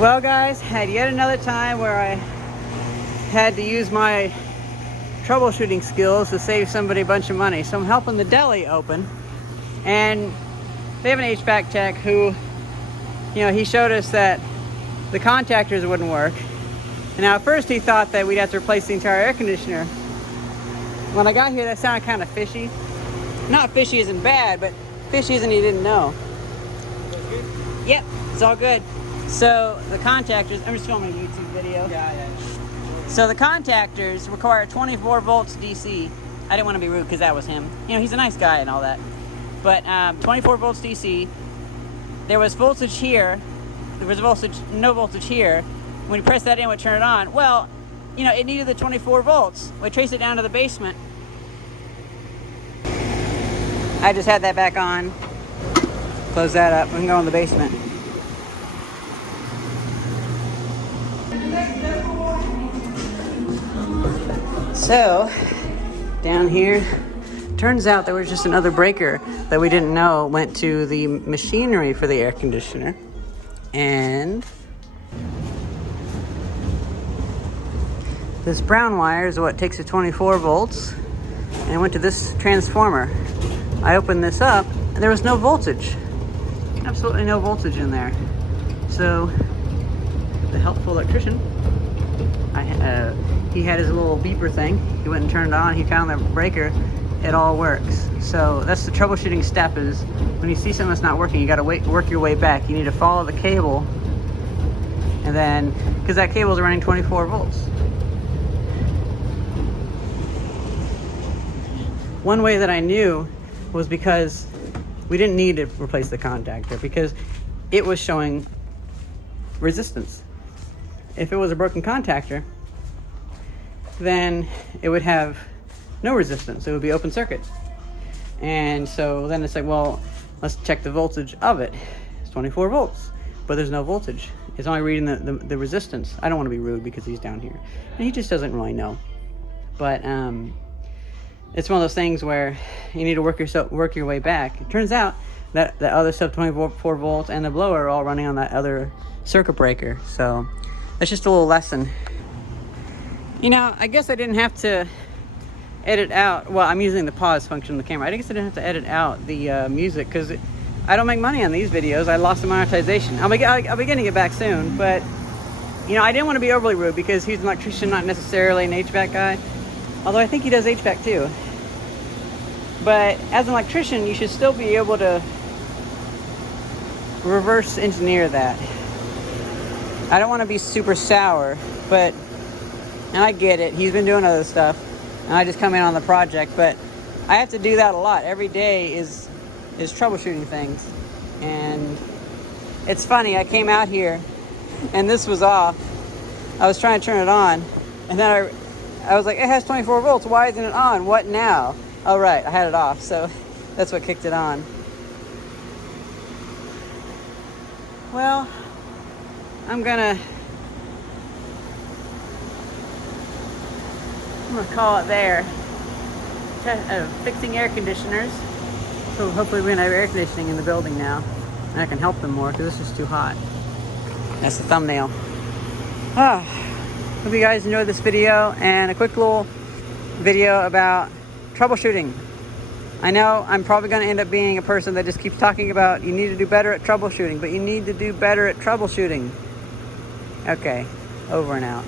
Well guys, had yet another time where I had to use my troubleshooting skills to save somebody a bunch of money. So I'm helping the deli open, and they have an HVAC tech who, he showed us that the contactors wouldn't work. And now at first he thought that we'd have to replace the entire air conditioner. When I got here, that sounded kind of fishy. Not fishy isn't bad, but fishy isn't he didn't know. Yep, it's all good. So the contactors, I'm just filming a YouTube video. Yeah. So the contactors require 24 volts DC. I didn't want to be rude because that was him. He's a nice guy and all that. But 24 volts DC. There was voltage here. There was no voltage here. When you press that in, it would turn it on. Well, it needed the 24 volts. We traced it down to the basement. I just had that back on. Close that up. We can go in the basement. So, down here, turns out there was just another breaker that we didn't know went to the machinery for the air conditioner. And this brown wire is what takes the 24 volts, and it went to this transformer. I opened this up, and there was no voltage. Absolutely no voltage in there. So, the helpful electrician, he had his little beeper thing. He went and turned it on. He found the breaker. It all works. So that's the troubleshooting step, is when you see something that's not working, you got to work your way back. You need to follow the cable, and then, because that cable is running 24 volts. One way that I knew was because we didn't need to replace the contactor, because it was showing resistance. If it was a broken contactor, then it would have no resistance. It would be open circuit. And so then it's like, well, let's check the voltage of it. It's 24 volts, but there's no voltage. It's only reading the resistance. I don't want to be rude because he's down here, and he just doesn't really know. But it's one of those things where you need to work your way back. It turns out that the other sub 24 volts and the blower are all running on that other circuit breaker. So that's just a little lesson. I guess I didn't have to edit out, well, I'm using the pause function on the camera. I guess I didn't have to edit out the music, because I don't make money on these videos. I lost the monetization. I'll be getting it back soon, but I didn't want to be overly rude because he's an electrician, not necessarily an HVAC guy. Although I think he does HVAC too. But as an electrician, you should still be able to reverse engineer that. I don't want to be super sour, but, and I get it, he's been doing other stuff, and I just come in on the project, but I have to do that a lot. Every day is troubleshooting things. And it's funny, I came out here, and this was off. I was trying to turn it on, and then I was like, it has 24 volts, why isn't it on? What now? Oh right, I had it off, so that's what kicked it on. Well, I'm gonna call it there. Fixing air conditioners. So hopefully we're gonna have air conditioning in the building now, and I can help them more because this is too hot. That's the thumbnail. Hope you guys enjoyed this video, and a quick little video about troubleshooting. I know I'm probably going to end up being a person that just keeps talking about you need to do better at troubleshooting, but you need to do better at troubleshooting. Okay, over and out.